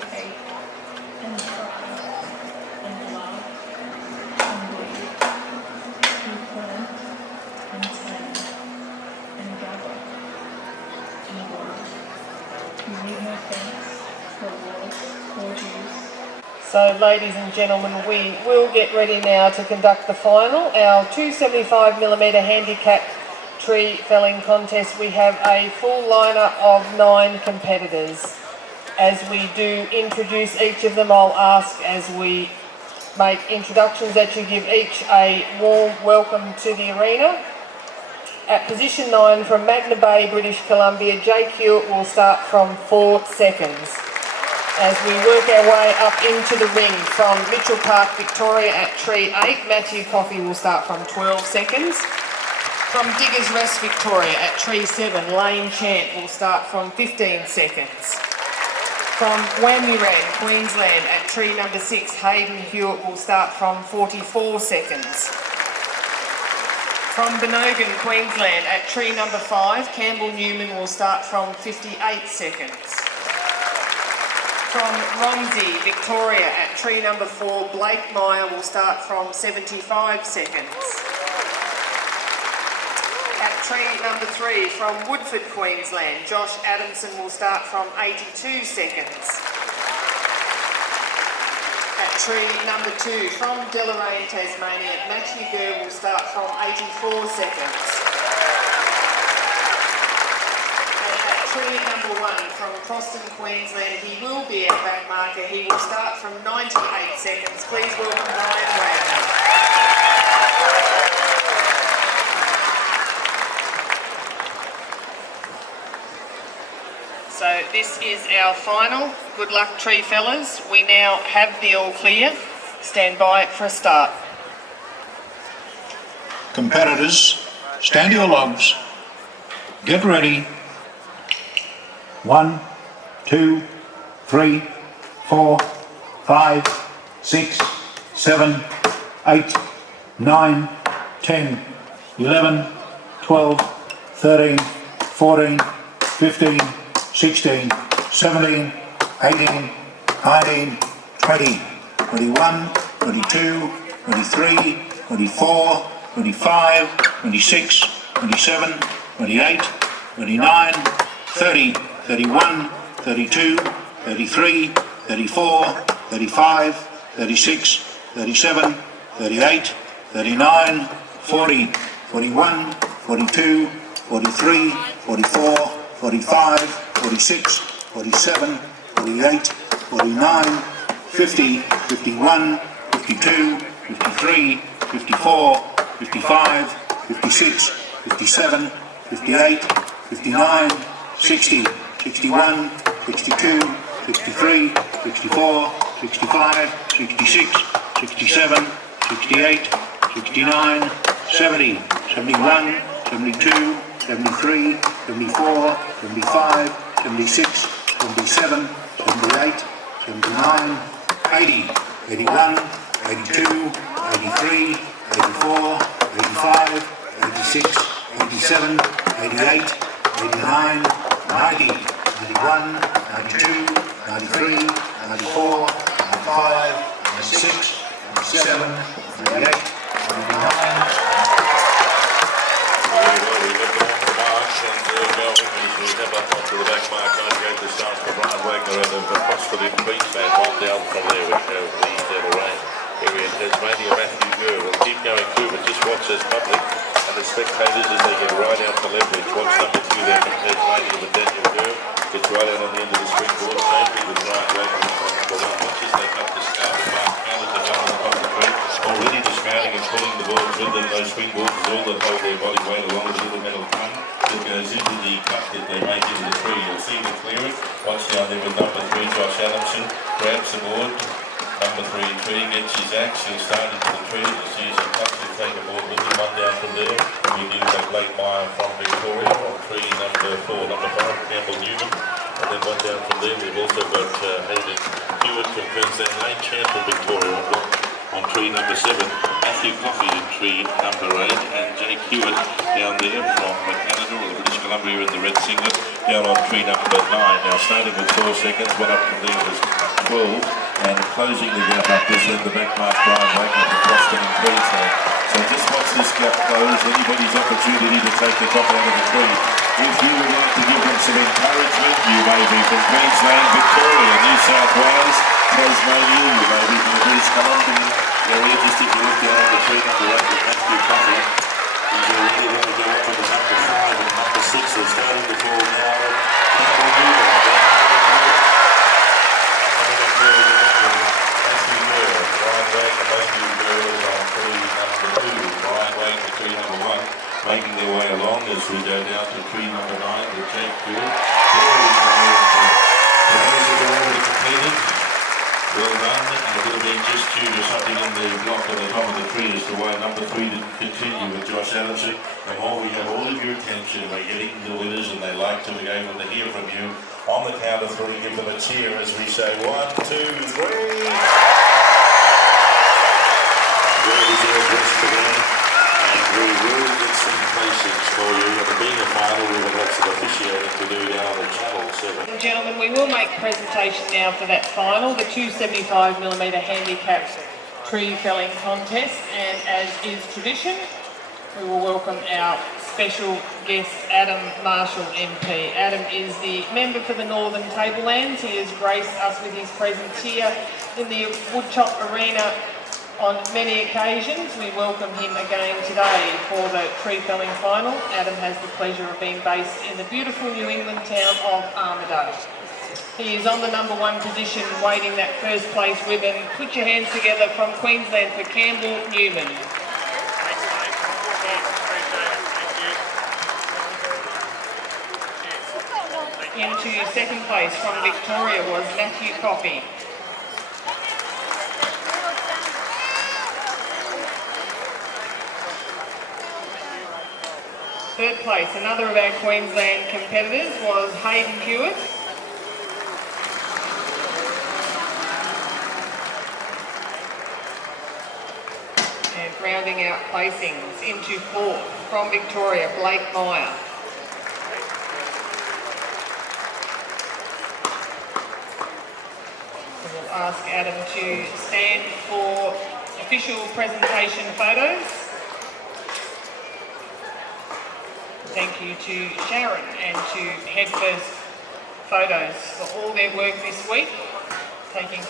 hate and pride and love and bleed, we plant and tend and gather and grow. We leave no thanks for wars or Jews. So, ladies and gentlemen, we will get ready now to conduct the final, our 275mm handicap tree felling contest. We have a full lineup of 9 competitors. As we do introduce each of them, I'll ask as we make introductions that you give each a warm welcome to the arena. At position 9 from Magna Bay, British Columbia, Jake Hewitt will start from 4 seconds. As we work our way up into the ring from Mitchell Park, Victoria at tree 8, Matthew Coffey will start from 12 seconds. From Diggers Rest, Victoria at tree 7, Lane Chant will start from 15 seconds. From Wamuran, Queensland at tree number 6, Hayden Hewitt will start from 44 seconds. From Benogan, Queensland at tree number 5, Campbell Newman will start from 58 seconds. From Romsey, Victoria at tree number 4, Blake Meyer will start from 75 seconds. At tree number 3, from Woodford, Queensland, Josh Adamson will start from 82 seconds. At tree number 2, from Deloraine, Tasmania, Matthew Gurr will start from 84 seconds. Tree number 1 from Croston, Queensland, he will be our back marker. He will start from 98 seconds. Please welcome Brian Wagner. So this is our final. Good luck, tree fellas. We now have the all clear. Stand by for a start. Competitors, stand your logs. Get ready. 1, 2, 3, 4, 5, 6, 7, 8, 9, 10, 11, 12, 13, 14, 15, 16, 17, 18, 19, 20, 21, 22, 23, 24, 25, 26, 27, 28, 29, 30, 31, 32, 33, 34, 35, 36, 37, 38, 39, 40, 41, 42, 43, 44, 45, 46, 47, 48, 49, 50, 51, 52, 53, 54, 55, 56, 57, 58, 59, 60, 61, 62, 63, 64, 65, 66, 67, 68, 69, 70, 71, 72, 73, 74, 75, 76, 77, 78, 79, 80, 81, 82, 83, 84, 85, 86, 87, 88, 89, 90, 91, 92, 93, 94, 95, 96, 97, 98, 99. We have up onto the back mark, 98 to start for Brian Wagner out of Apostolic Queensland, one down from there we have the Deloraine area in Tasmania, Matthew Gurr. We'll keep going through, but just watch this public and the spectators as they get right out to leverage. Watch number 2 there from Tasmania with Daniel Gurr. Gets right out on the end of the springboard, same thing with Brian Wagner on number 1. Watch as they cut the scout and mark counters are going on the top of the tree. Already dismounting and pulling the balls with them. Those springboards is all that hold their body weight along with a little metal tongue. It goes into the cut that they make into the tree. You'll see the clear it. Watch down there with number 3, Josh Adamson. Grabs the board. Number 3 tree gets his axe. He'll start into the tree. You'll see some cuts. He'll take a board with him. One down from there. And we do have Blake Meyer from Victoria on tree number 4. Number 5, Campbell Newman. And then one down from there. We've also got Hayden Hewitt from Queensland, Lane Chant from Victoria on tree number 7. Matthew Coffey in tree number 8. And Jake Hewitt down there from Canada or the British Columbia in the red singlet down on tree number 9. Now starting with 4 seconds, one up from there was 12, and closing the gap up is then the back mark Brian Wagner from Boston and Queensland. So just watch this gap close, anybody's opportunity to take the top out of the tree. If you would like to give them some encouragement, you may be from Queensland, Victoria, New South Wales, Tasmania, you may be from the British Columbia area. Just if you look down the tree number 8 with Matthew Coffey, he's already going to go up and it's up to 5 and number 6 are starting to fall now. Campbell Newman, Matthew Girl, Brian Wagner, Matthew Girl is on tree number 2, Brian Wagner tree number 1, making their way along as we go down to tree number 9, the Jake Girl. There we go. For those that are already completed, well done, and it would have been just due to something in the block at the top of the tree as to why number 3 didn't continue with Josh Adamson. And while we have all of your attention, we're getting the winners and they like to be able to hear from you. On the count of 3, give them a cheer as we say 1, 2, 3. Well deserved rest today, and we will get some placings for you. And being a final, we will have some officiating to do down on the Channel 7. Gentlemen, we will make presentation now for that final, the 275mm handicap tree felling contest, and as is tradition, we will welcome our special guest, Adam Marshall MP. Adam is the member for the Northern Tablelands. He has graced us with his presence here in the Woodchop Arena on many occasions. We welcome him again today for the tree felling final. Adam has the pleasure of being based in the beautiful New England town of Armidale. He is on the number 1 position, waiting that first place ribbon. Put your hands together from Queensland for Campbell Newman. Into second place from Victoria was Matthew Coffey. Third place, another of our Queensland competitors, was Hayden Hewitt. And rounding out placings into 4th from Victoria, Blake Meyer. We'll ask Adam to stand for official presentation photos. Thank you to Sharon and to Head First Photos for all their work this week, taking